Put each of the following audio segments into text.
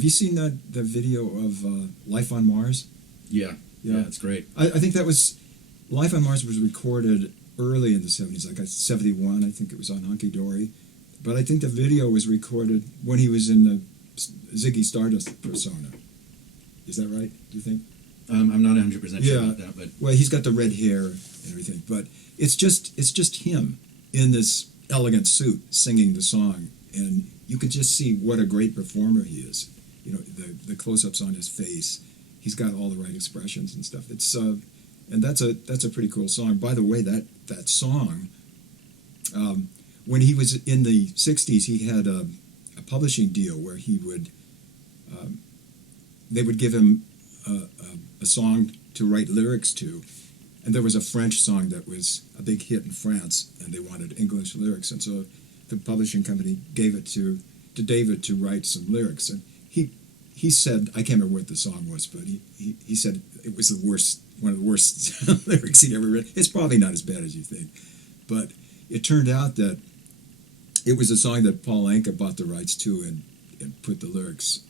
Have you seen the video of Life on Mars? Yeah, Yeah, it's great. I think that was Life on Mars was recorded early in the 70s, like 71. I think it was on Hunky Dory, but I think the video was recorded when he was in the Ziggy Stardust persona. Is that right? Do you think? I'm not 100% sure about that, but well, he's got the red hair and everything, but it's just him in this elegant suit singing the song, and you could just see what a great performer he is. You know, the close-ups on his face, he's got all the right expressions and stuff. It's and that's a pretty cool song. By the way, that song, when he was in the '60s, he had a publishing deal where he would they would give him a song to write lyrics to, and there was a French song that was a big hit in France, and they wanted English lyrics, and so the publishing company gave it to David to write some lyrics, and he said, I can't remember what the song was, but he said it was one of the worst lyrics he'd ever written. It's probably not as bad as you think, but it turned out that it was a song that Paul Anka bought the rights to and put the lyrics.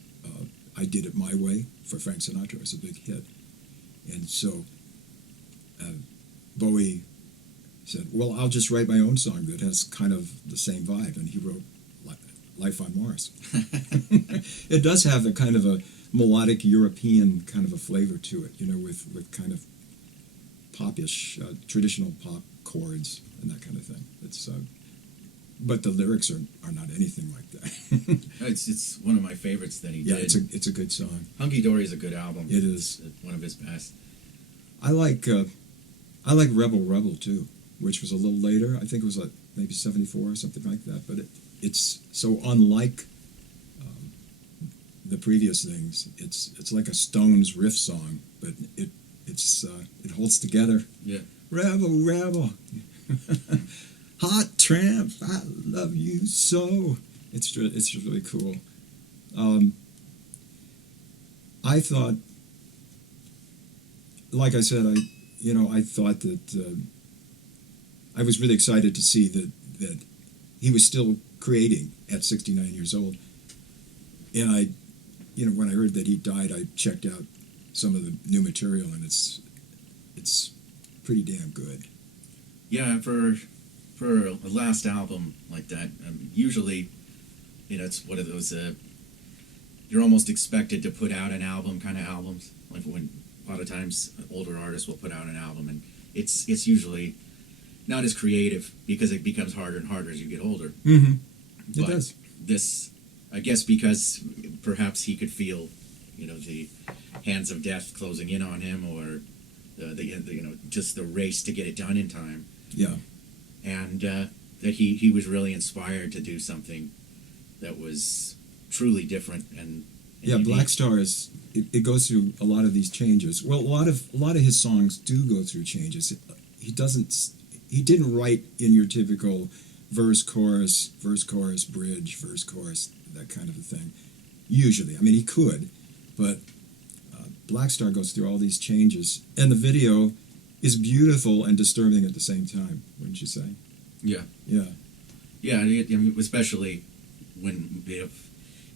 I Did It My Way for Frank Sinatra. It was a big hit, and so Bowie said, well, I'll just write my own song that has kind of the same vibe, and he wrote Life on Mars. It does have a kind of a melodic European kind of a flavor to it, you know, with kind of popish, traditional pop chords and that kind of thing. It's but the lyrics are not anything like that. it's one of my favorites that he did. Yeah, it's a good song. Hunky Dory is a good album. It is. It's one of his best. I like Rebel Rebel too, which was a little later. I think it was like maybe '74 or something like that. But it's so unlike the previous things. It's like a Stones riff song, but it holds together. Yeah. Rebel Rebel. Hot Tramp, I love you so. It's really cool. I thought, like I said, I thought that I was really excited to see that he was still creating at 69 years old. And when I heard that he died, I checked out some of the new material, and it's pretty damn good. Yeah, for a last album like that, usually, it's one of those, you're almost expected to put out an album kind of albums. Like when a lot of times older artists will put out an album, and it's usually not as creative because it becomes harder and harder as you get older. Mm-hmm. It but does. This, I guess because perhaps he could feel, the hands of death closing in on him, or the just the race to get it done in time. Yeah. And that he was really inspired to do something that was truly different and yeah, unique. Black Star it goes through a lot of these changes. Well, a lot of his songs do go through changes. He didn't write in your typical verse chorus, bridge, verse chorus, that kind of a thing. Usually, I mean, he could, but Black Star goes through all these changes, and the video is beautiful and disturbing at the same time, wouldn't you say? Yeah. Yeah. Yeah, especially when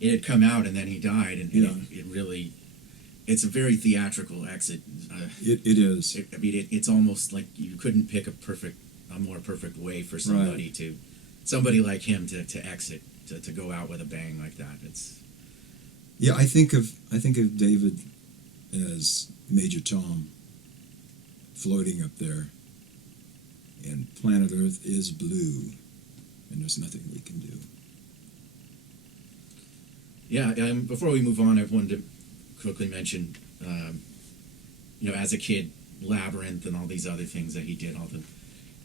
it had come out and then he died, and it really, it's a very theatrical exit. It is. It's almost like you couldn't pick a more perfect way for somebody somebody like him to exit, to go out with a bang like that. Yeah, I think of David as Major Tom, floating up there, and planet Earth is blue, and there's nothing we can do. Yeah, before we move on, I wanted to quickly mention, as a kid, Labyrinth and all these other things that he did.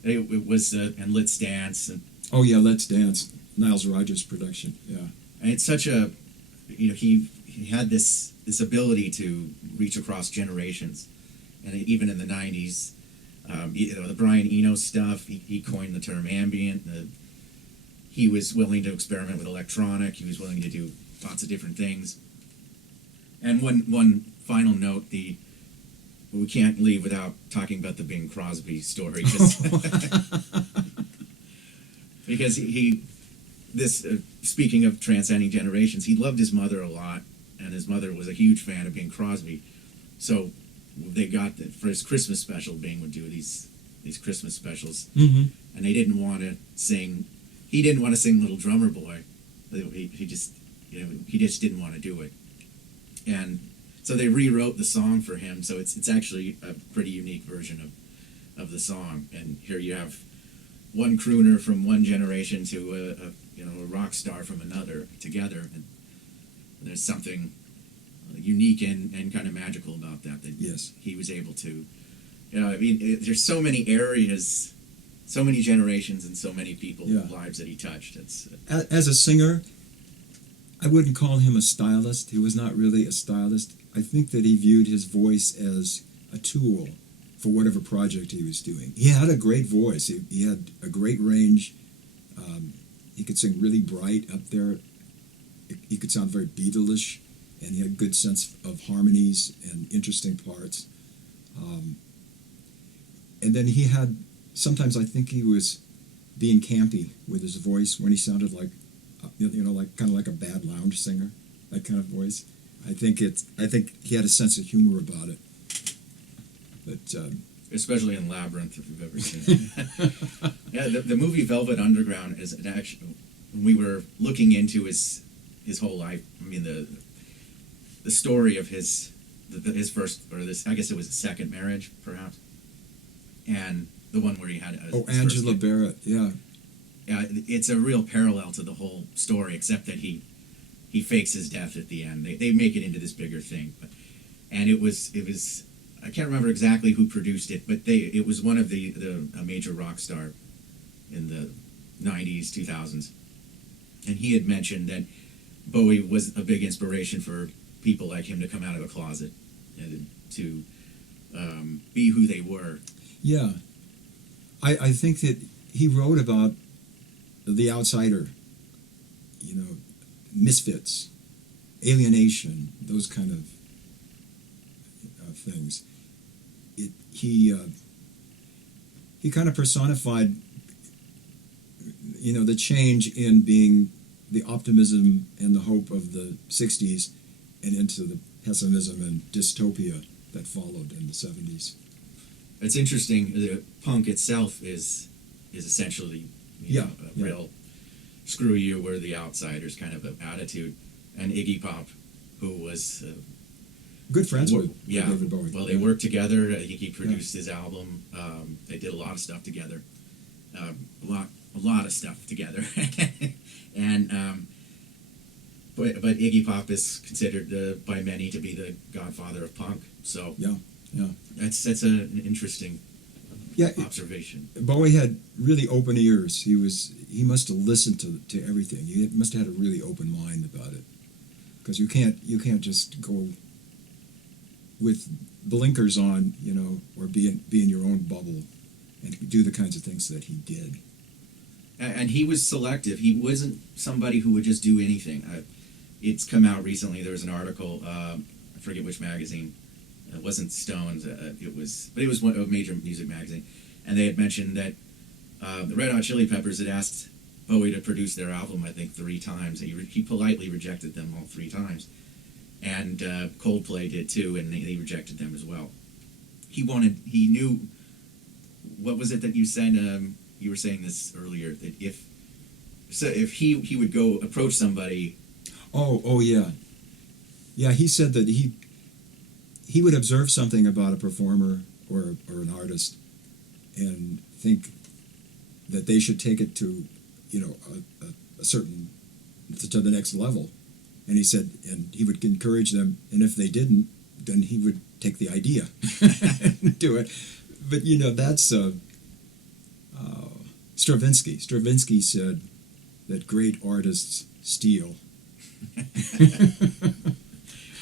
It was and Let's Dance. And, oh yeah, Let's Dance, Niles Rodgers production. Yeah, and it's such a, he had this ability to reach across generations, and even in the '90s, the Brian Eno stuff. He coined the term ambient. He was willing to experiment with electronic. He was willing to do lots of different things. And one final note, we can't leave without talking about the Bing Crosby story, because speaking of transcending generations, he loved his mother a lot, and his mother was a huge fan of Bing Crosby. So they got for his Christmas special, Bing would do these Christmas specials, Mm-hmm. and they didn't want to sing. He didn't want to sing "Little Drummer Boy." He just didn't want to do it, and so they rewrote the song for him. So it's actually a pretty unique version of the song. And here you have one crooner from one generation to a rock star from another together, and there's something unique and kind of magical about that Yes. he was able to. There's so many areas, so many generations, and so many people's lives that he touched. As a singer, I wouldn't call him a stylist. He was not really a stylist. I think that he viewed his voice as a tool for whatever project he was doing. He had a great voice. He had a great range. He could sing really bright up there. He could sound very Beatles-ish, and he had a good sense of harmonies and interesting parts. And then he had, sometimes I think he was being campy with his voice when he sounded like, like kind of like a bad lounge singer, that kind of voice. I think he had a sense of humor about it. But especially in Labyrinth, if you've ever seen it. Yeah, the movie Velvet Underground is actually, when we were looking into his whole life. I mean, the story of his first, or this, I guess it was his second marriage, perhaps, and the one where he had Angela Barrett, yeah. Yeah, it's a real parallel to the whole story, except that he fakes his death at the end. They make it into this bigger thing, and it was I can't remember exactly who produced it, but it was one of a major rock star in the 90s, 2000s, and he had mentioned that Bowie was a big inspiration for people like him to come out of the closet and to be who they were. Yeah, I think that he wrote about the outsider, misfits, alienation, those kind of things. He kind of personified, the change in being the optimism and the hope of the 60s and into the pessimism and dystopia that followed in the 70s. It's interesting. The punk itself is essentially a real screw you, we're the outsiders kind of an attitude. And Iggy Pop, who was good friends with yeah, David Bowie. Well, they worked together. I think he produced his album. They did a lot of stuff together. A lot of stuff together. And but Iggy Pop is considered by many to be the godfather of punk. So yeah. That's an interesting observation. Bowie had really open ears. He must have listened to everything. He must have had a really open mind about it, because you can't just go with blinkers on, or be in your own bubble and do the kinds of things that he did. And he was selective. He wasn't somebody who would just do anything. It's come out recently. There was an article. I forget which magazine. It wasn't Stones. It was a major music magazine, and they had mentioned that the Red Hot Chili Peppers had asked Bowie to produce their album, I think 3 times. He politely rejected them all 3 times, and Coldplay did too, and they rejected them as well. He knew. What was it that you said? You were saying this earlier, that if he would go approach somebody. Oh yeah. He said that he would observe something about a performer or an artist and think that they should take it to a certain, to the next level, and he said, and he would encourage them, and if they didn't, then he would take the idea and do it. But that's Stravinsky. Stravinsky said that great artists steal.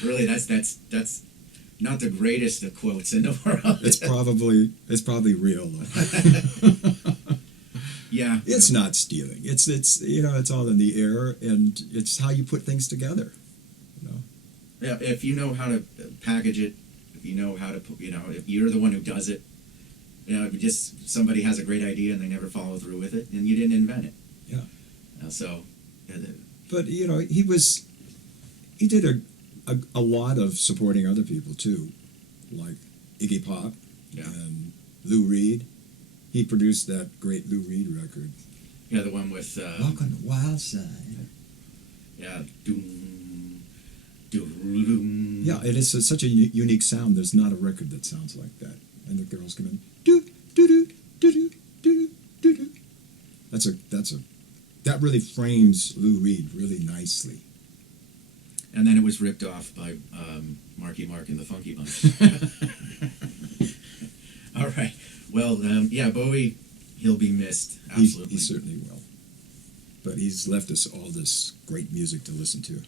Really, that's not the greatest of quotes in the world. It's probably real though. Yeah, it's not stealing. It's all in the air, and it's how you put things together. Yeah, if you know how to package it, if you know how to put, if you're the one who does it, just somebody has a great idea and they never follow through with it, and you didn't invent it. Yeah. But he did a lot of supporting other people too, like Iggy Pop and Lou Reed. He produced that great Lou Reed record. Yeah, the one with Walk on the Wild Side. Yeah, doom, doom. Yeah, it is such a unique sound. There's not a record that sounds like that. And the girls come in, do do do do do do do do. That really frames Lou Reed really nicely. And then it was ripped off by Marky Mark and the Funky Bunch. All right. Well, yeah, Bowie, he'll be missed. Absolutely. He certainly will. But he's left us all this great music to listen to.